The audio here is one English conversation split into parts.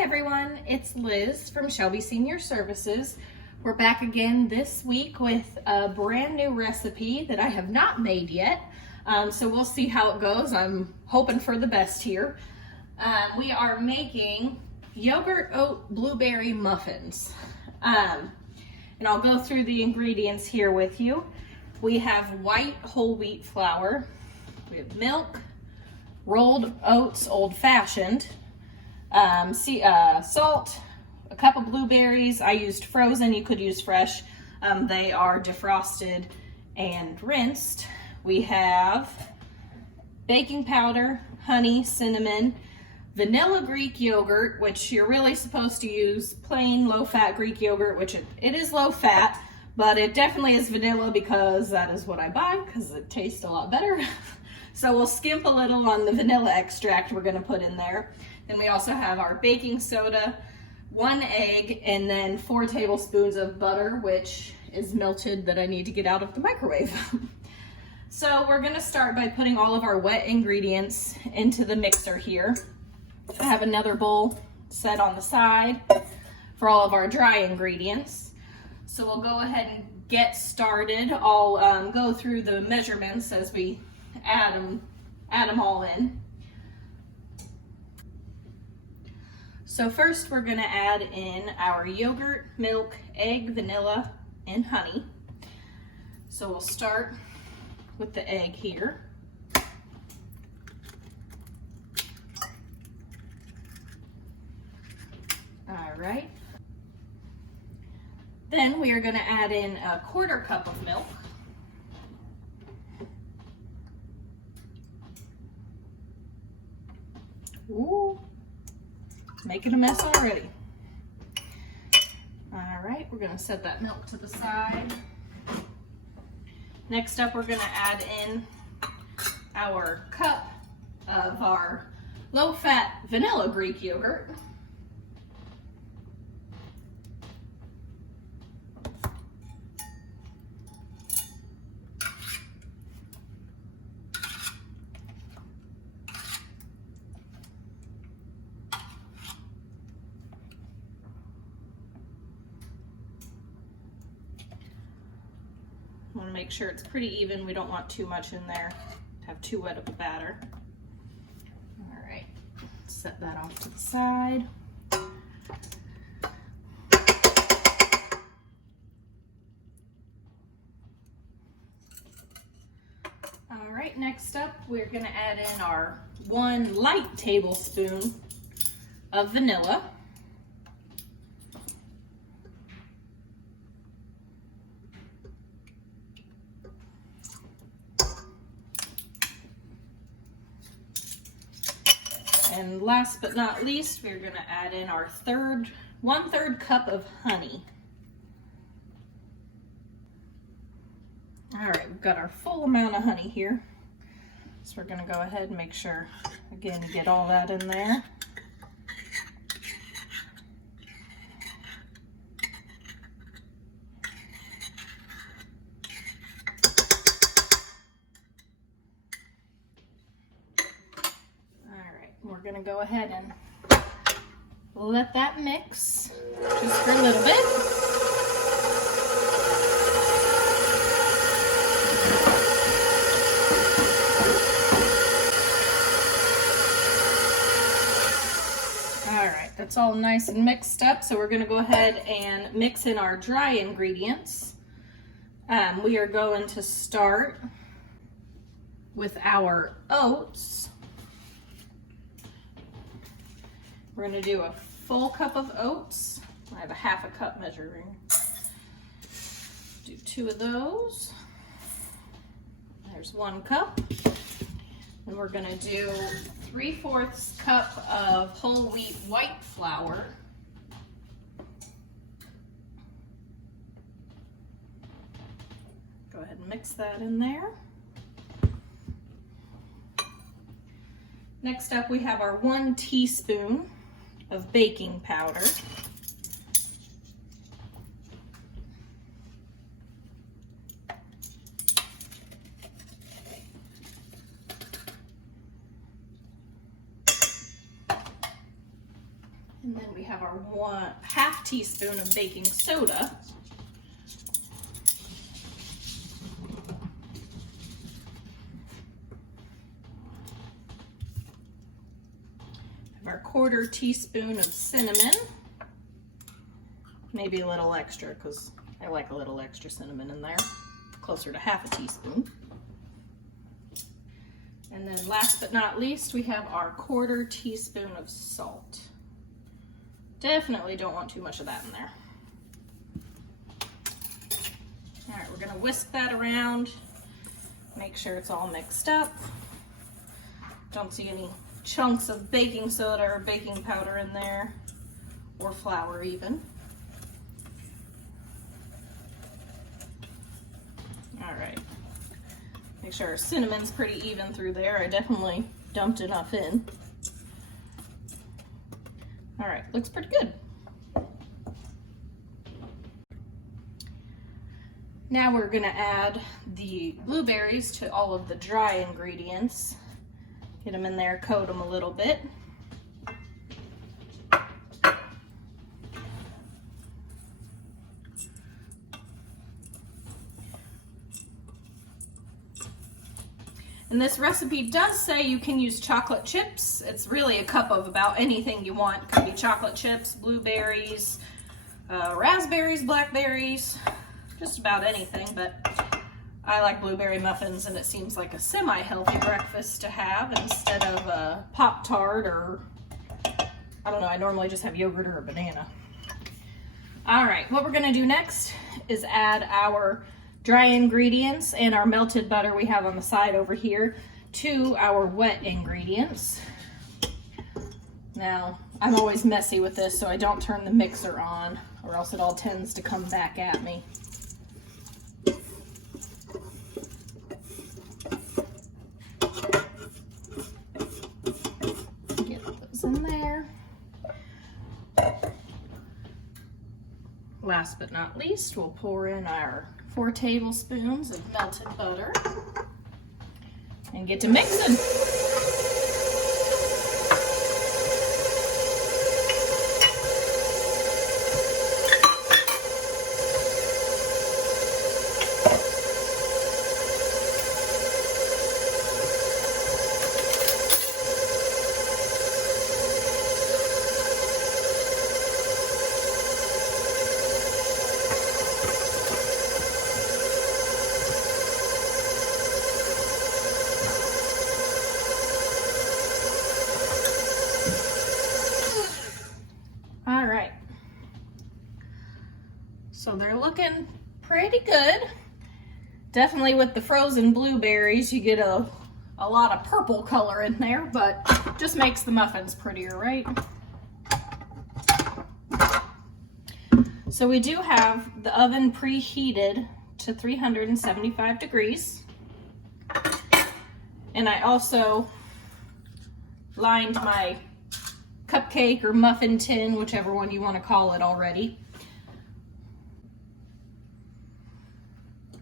Hi everyone, it's Liz from Shelby Senior Services. We're back again this week with a brand new recipe that I have not made yet. So we'll see how it goes. I'm hoping for the best here. We are making yogurt oat blueberry muffins. And I'll go through the ingredients here with you. We have white whole wheat flour. We have milk, rolled oats old-fashioned, salt, a cup of blueberries. I used frozen, you could use fresh. They are defrosted and rinsed. We have baking powder, honey, cinnamon, vanilla Greek yogurt, which you're really supposed to use plain low-fat Greek yogurt, which it is low-fat, but it definitely is vanilla because that is what I buy because it tastes a lot better. So we'll skimp a little on the vanilla extract we're gonna put in there. Then we also have our baking soda, 1 egg, and then 4 tablespoons of butter, which is melted that I need to get out of the microwave. So we're gonna start by putting all of our wet ingredients into the mixer here. I have another bowl set on the side for all of our dry ingredients. So we'll go ahead and get started. I'll go through the measurements as we add them all in. So first we're gonna add in our yogurt, milk, egg, vanilla, and honey. So we'll start with the egg here. All right. Then we are gonna add in a 1/4 cup of milk. Ooh. Making a mess already. All right, we're gonna set that milk to the side. Next up, we're gonna add in our cup of our low-fat vanilla Greek yogurt. I want to make sure it's pretty even. We don't want too much in there to have too wet of a batter. All right, set that off to the side. All right, next up, we're going to add in our 1 light tablespoon of vanilla. And last but not least, we're gonna add in our 1/3 cup of honey. All right, we've got our full amount of honey here. So we're gonna go ahead and make sure, again, you get all that in there. We're gonna go ahead and let that mix just for a little bit. All right, that's all nice and mixed up. So we're gonna go ahead and mix in our dry ingredients. We are going to start with our oats. We're going to do a full cup of oats. I have a 1/2 cup measuring. Do 2 of those. There's 1 cup. And we're going to do 3/4 cup of whole wheat white flour. Go ahead and mix that in there. Next up, we have our 1 teaspoon of baking powder. And then we have our 1/2 teaspoon of baking soda. Our 1/4 teaspoon of cinnamon, maybe a little extra because I like a little extra cinnamon in there, closer to 1/2 teaspoon. And then last but not least, we have our 1/4 teaspoon of salt. Definitely don't want too much of that in there. All right, we're gonna whisk that around, make sure it's all mixed up. Don't see any chunks of baking soda or baking powder in there, or flour even. All right, make sure our cinnamon's pretty even through there. I definitely dumped enough in. All right, looks pretty good. Now we're gonna add the blueberries to all of the dry ingredients. Get them in there, coat them a little bit. And this recipe does say you can use chocolate chips. It's really a cup of about anything you want. It could be chocolate chips, blueberries, raspberries, blackberries, just about anything, but I like blueberry muffins, and it seems like a semi-healthy breakfast to have instead of a Pop-Tart, or I don't know, I normally just have yogurt or a banana. All right, what we're gonna do next is add our dry ingredients and our melted butter we have on the side over here to our wet ingredients. Now, I'm always messy with this, so I don't turn the mixer on, or else it all tends to come back at me. In there. Last but not least, we'll pour in our 4 tablespoons of melted butter and get to mixing. So they're looking pretty good. Definitely with the frozen blueberries, you get a lot of purple color in there, but just makes the muffins prettier, right? So we do have the oven preheated to 375 degrees. And I also lined my cupcake or muffin tin, whichever one you want to call it already.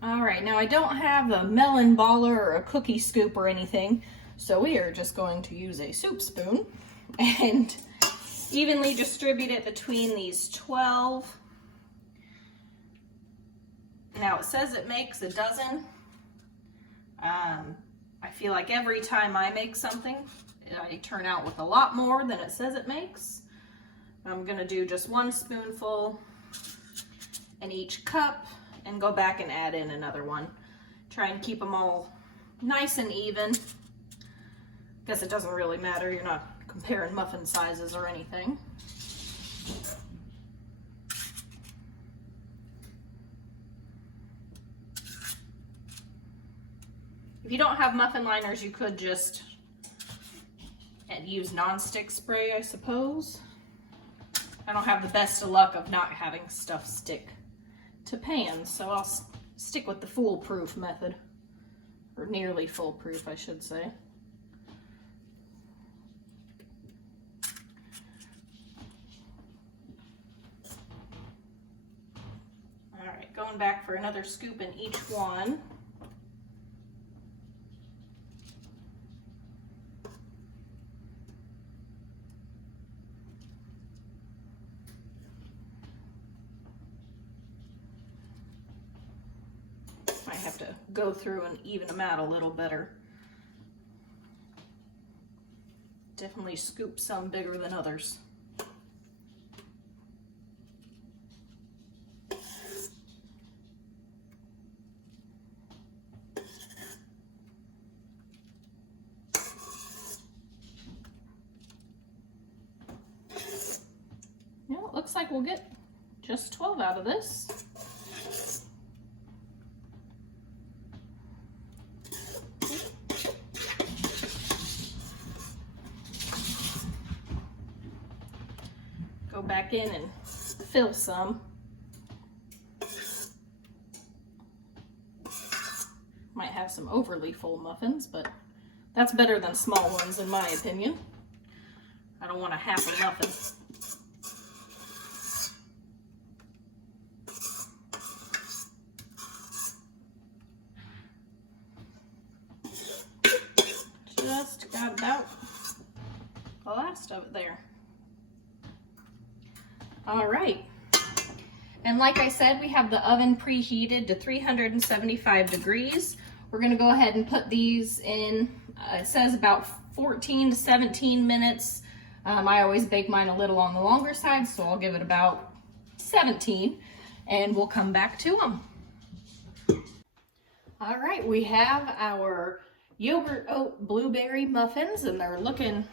All right, now I don't have a melon baller or a cookie scoop or anything, so we are just going to use a soup spoon and evenly distribute it between these 12. Now it says it makes a dozen. I feel like every time I make something, I turn out with a lot more than it says it makes. I'm gonna do just 1 spoonful in each cup and go back and add in another one. Try and keep them all nice and even. Guess it doesn't really matter, you're not comparing muffin sizes or anything. If you don't have muffin liners, you could just use non-stick spray, I suppose. I don't have the best of luck of not having stuff stick to pans, so I'll stick with the foolproof method, or nearly foolproof, I should say. All right, going back for another scoop in each one. might have to go through and even them out a little better. Definitely scoop some bigger than others. Yeah, it looks like we'll get just 12 out of this. Go back in and fill some. Might have some overly full muffins, but that's better than small ones in my opinion. I don't want a half a muffin. Just got about the last of it there. All right, and like I said, we have the oven preheated to 375 degrees. We're gonna go ahead and put these in, it says about 14 to 17 minutes. I always bake mine a little on the longer side, so I'll give it about 17, and we'll come back to them. All right, we have our yogurt oat blueberry muffins, and they're looking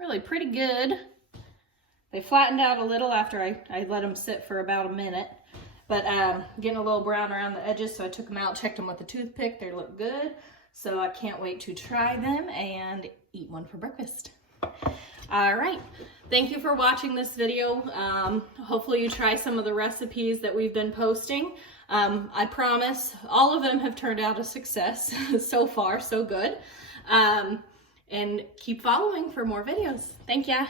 really pretty good. They flattened out a little after I let them sit for about a minute, but getting a little brown around the edges, so I took them out, checked them with a toothpick. They look good, so I can't wait to try them and eat one for breakfast. All right, thank you for watching this video. Hopefully you try some of the recipes that we've been posting. I promise all of them have turned out a success. So far, so good. And keep following for more videos. Thank ya.